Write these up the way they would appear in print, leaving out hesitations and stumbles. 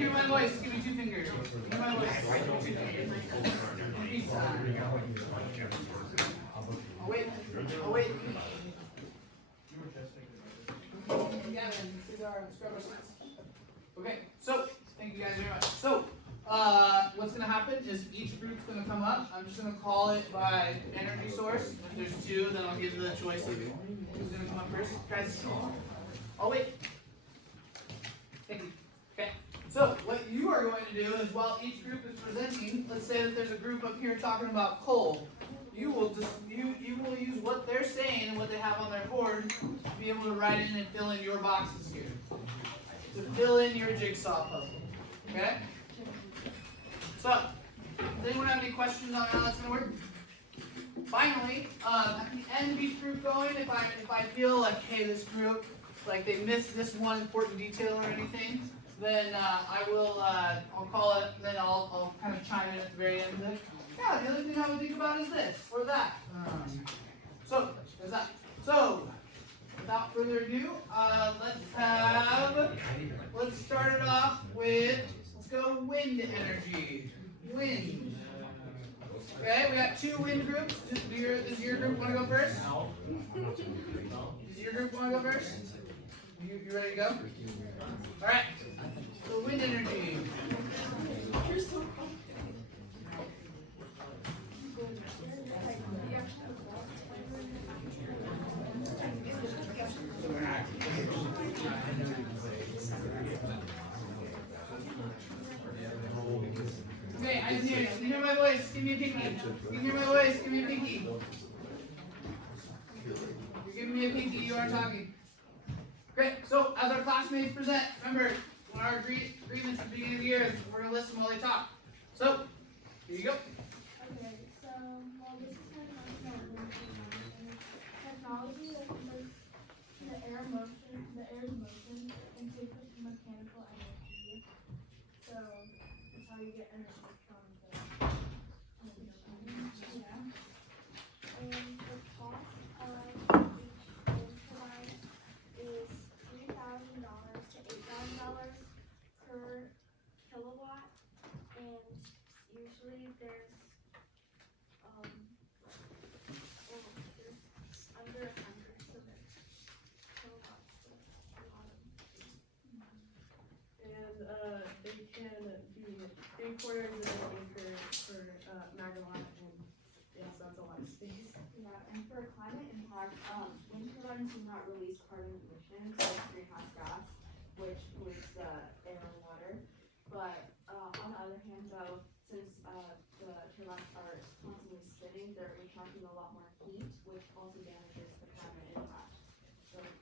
hear my voice, give me two fingers. Hear my voice. Peace sign. I'll wait. I'll wait. Gavin, this is our scrubber sense. Okay, so thank you guys very much. So what's gonna happen is each group's gonna come up. I'm just gonna call it by energy source. If there's two, then I'll give you the choice of who's gonna come up first. Guys, I'll wait. Thank you. Okay. So what you are going to do is while each group is presenting, let's say that there's a group up here talking about coal. You will use what they're saying and what they have on their board to be able to write in and fill in your boxes here. To fill in your jigsaw puzzle. Okay? So, does anyone have any questions on how that's going to work? Finally, at the end of each group going, if I feel like, hey, this group, like they missed this one important detail or anything, then I'll call it, then I'll kind of chime in at the very end of it. Yeah, the other thing I would think about is this or that. So, there's that. So, without further ado, let's start it off with, let's go wind energy. Wind. Okay, we got two wind groups. Does your group want to go first? Does your group want to go first? You ready to go? Alright. So wind energy. Okay, I can hear you. Can you hear my voice? Give me a pinky. Can you hear my voice? Give me a pinky. You're giving me a pinky. You are talking. Great. So, as our classmates present, remember, one of our agreements at the beginning of the year is we're going to listen while they talk. So, here you go. Okay, so, well, this is kind of like technology that converts the air's motion into mechanical energy. So, that's how you get energy from the yeah. And the cost of each wind turbine is $3,000 to $8,000 per kilowatt, and usually there's under 100, so there's kilowatts to a lot of them. And they can be 3/4 of an acre per megawatt, and yes, that's a lot of space. Yeah, and for climate impact, wind turbines do not release carbon emissions like greenhouse gas, which pollutes the air and water. But on the other hand, though, since the turbines are constantly spinning, they're attracting a lot more heat, which also damages the climate impact. So it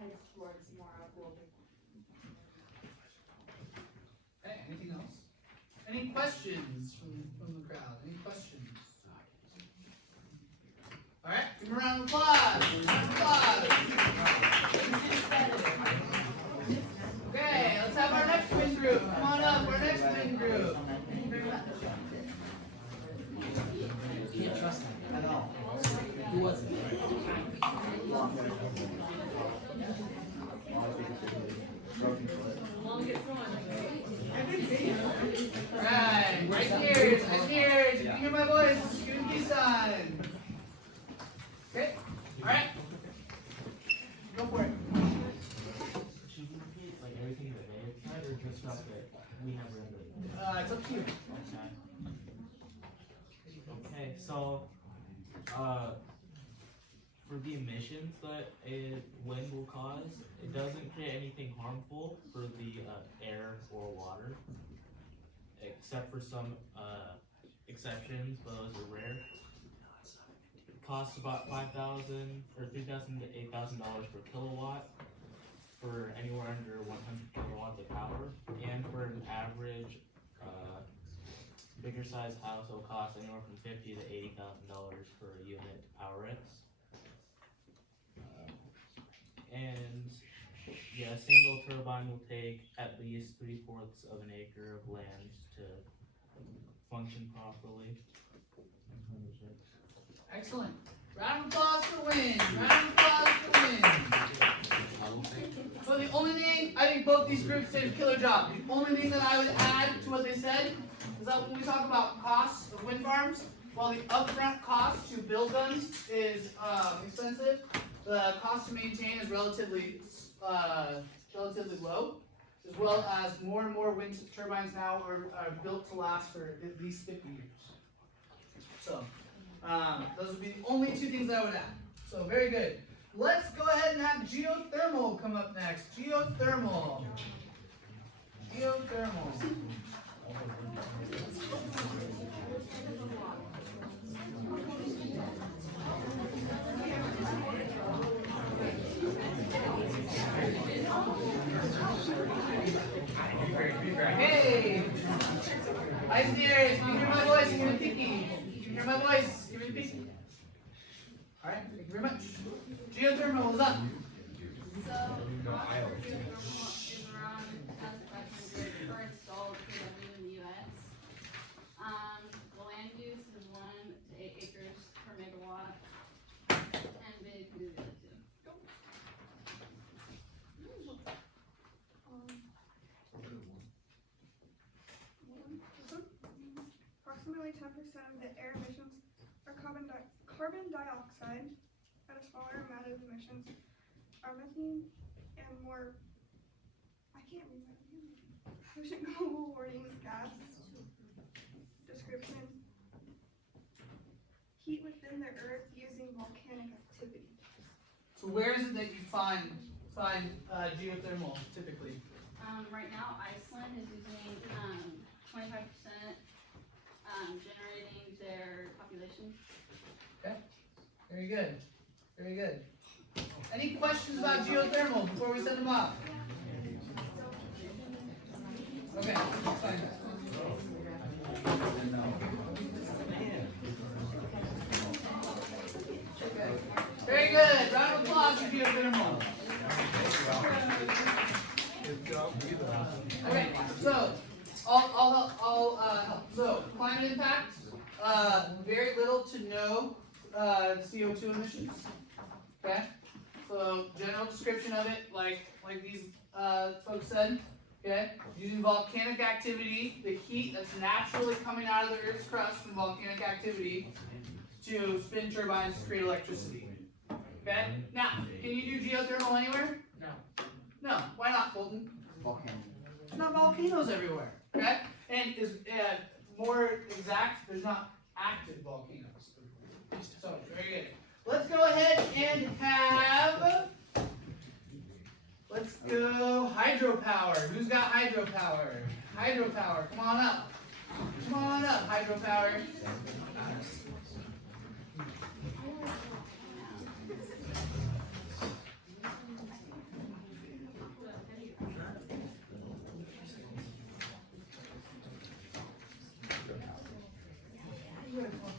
heads towards more global warming. Okay, anything else? Any questions from the crowd? Any questions? Alright, give them a round of applause. Okay, let's have our next wind group. Come on up, our next wind group. Can't trust him at all. Who was it? Right here. Can you hear my voice? Give me a peace sign. Okay, alright. Go for it. Should we repeat like everything that they had said, or just stuff that we have read? It's up to you. Okay, so for the emissions that wind will cause, it doesn't create anything harmful for the air or water, except for some exceptions, but those are rare. It costs about $5,000 or $3,000 to $8,000 per kilowatt for anywhere under 100 kilowatts of power, and for an average bigger size house will cost anywhere from $50,000 to $80,000 for a unit to power it. And yeah, a single turbine will take at least 3/4 of an acre of land to function properly. Excellent. Round of applause for wind. Round of applause for wind. So the only thing I didn't think both these groups did a killer job. The only thing that I would add to what they said is that when we talk about costs of wind farms, while the upfront cost to build them is expensive, the cost to maintain is relatively low, as well as more and more wind turbines now are built to last for at least 50 years. So, those would be the only two things I would add. So, very good. Let's go ahead and have geothermal come up next. Geothermal. Geothermal. Hey! Eyes in the areas. Can you hear my voice? Give me a peeky. Can you hear my voice? Give me a peeky. Alright, thank you very much. Geothermal, what's up? So, cost for geothermal is around 2,500 per installed kW in the US. The land use is 1 to 8 acres per megawatt, and big can do the other two. Approximately 10% of the air emissions are carbon dioxide, and a smaller amount of emissions are methane and more. I can't read my ocean global warning gas description. Heat within the earth using volcanic activity. So where is it that you find geothermal typically? Right now, Iceland is using 25% generating their population. Very good. Very good. Any questions about geothermal before we send them off? Okay, that's fine. Very good. Round of applause for geothermal. Okay, so I'll help. So climate impact, very little to no CO2 emissions. Okay, so general description of it, like these folks said. Okay, using volcanic activity, the heat that's naturally coming out of the Earth's crust from volcanic activity to spin turbines to create electricity. Okay, now can you do geothermal anywhere? No. No, why not, Colton? Volcano. There's not volcanoes everywhere, okay? And is more exact, there's not active volcanoes. So, very good. Let's go ahead and have, let's go hydropower. Who's got hydropower? Hydropower, come on up. Come on up, hydropower.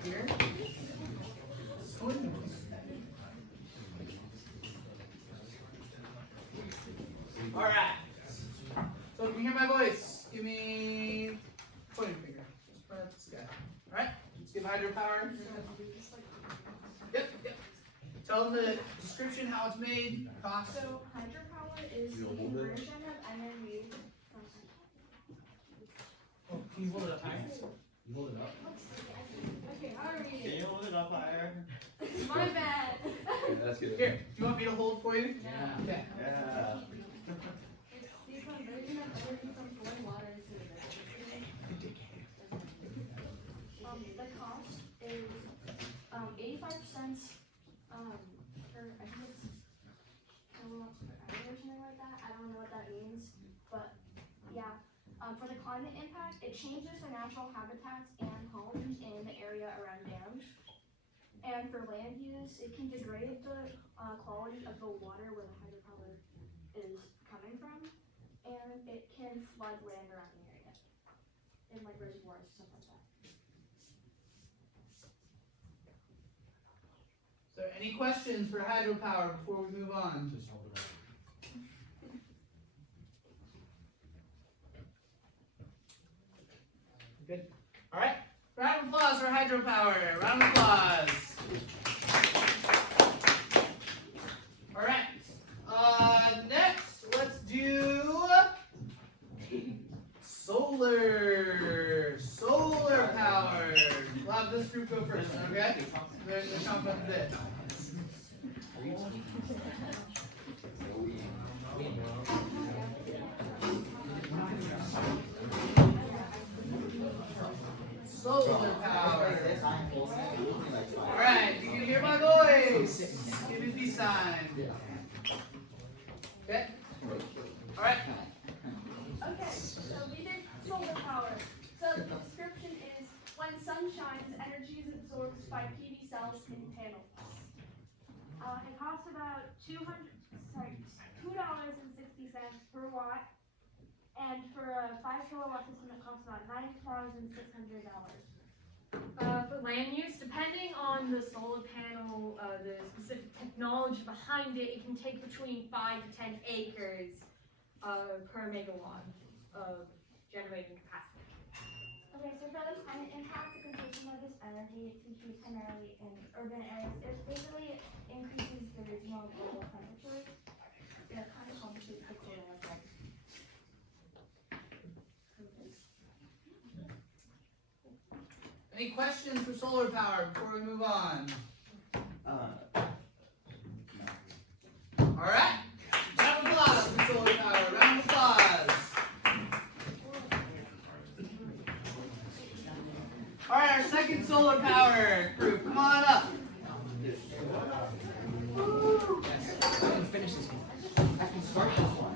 Here. All right. So can you hear my voice? Give me pointer finger. Just point at this guy. All right. Let's give hydropower. Yep. Tell them the description, how it's made, cost. So hydropower is the conversion of energy from. Oh, can you hold it up higher? You hold it up. Okay, how are Can we? you hold it up higher? My bad. That's good. Here, do you want me to hold for you? Yeah. Okay. Yeah. It's the conversion of energy from flowing water into the ground. The cost is 85 cents per, I think it's kilowatts per hour or something like that. I don't know what that means, but yeah. For the climate impact, it changes the natural habitats and homes in the area around dams. And for land use, it can degrade the quality of the water where the hydropower is coming from, and it can flood land around the area, in like reservoirs, stuff like that. So any questions for hydropower before we move on? Just hold it up. Good. All right. Round of applause for hydropower. Round of applause. All right. Next, let's do chomp at the bit. Solar power. Alright, you can hear my voice. Give me peace sign. Okay? Alright. Okay, so we did solar power. So the description is, when sun shines, energy is absorbed by PV cells in panels. It costs about $2.60 per watt. And for a 5 kilowatt system, it costs about $9,600. For land use, depending on the solar panel, the specific technology behind it, it can take between 5 to 10 acres per megawatt of generating capacity. Okay, so for the climate impact, the consumption of this energy is used primarily in urban areas. It basically increases the regional global temperatures. It kind of compensates the global effect. Any questions for solar power before we move on? Alright. Round of applause for solar power. Round of applause. Alright, our second solar power group, come on up. I can finish this one. I can start this one.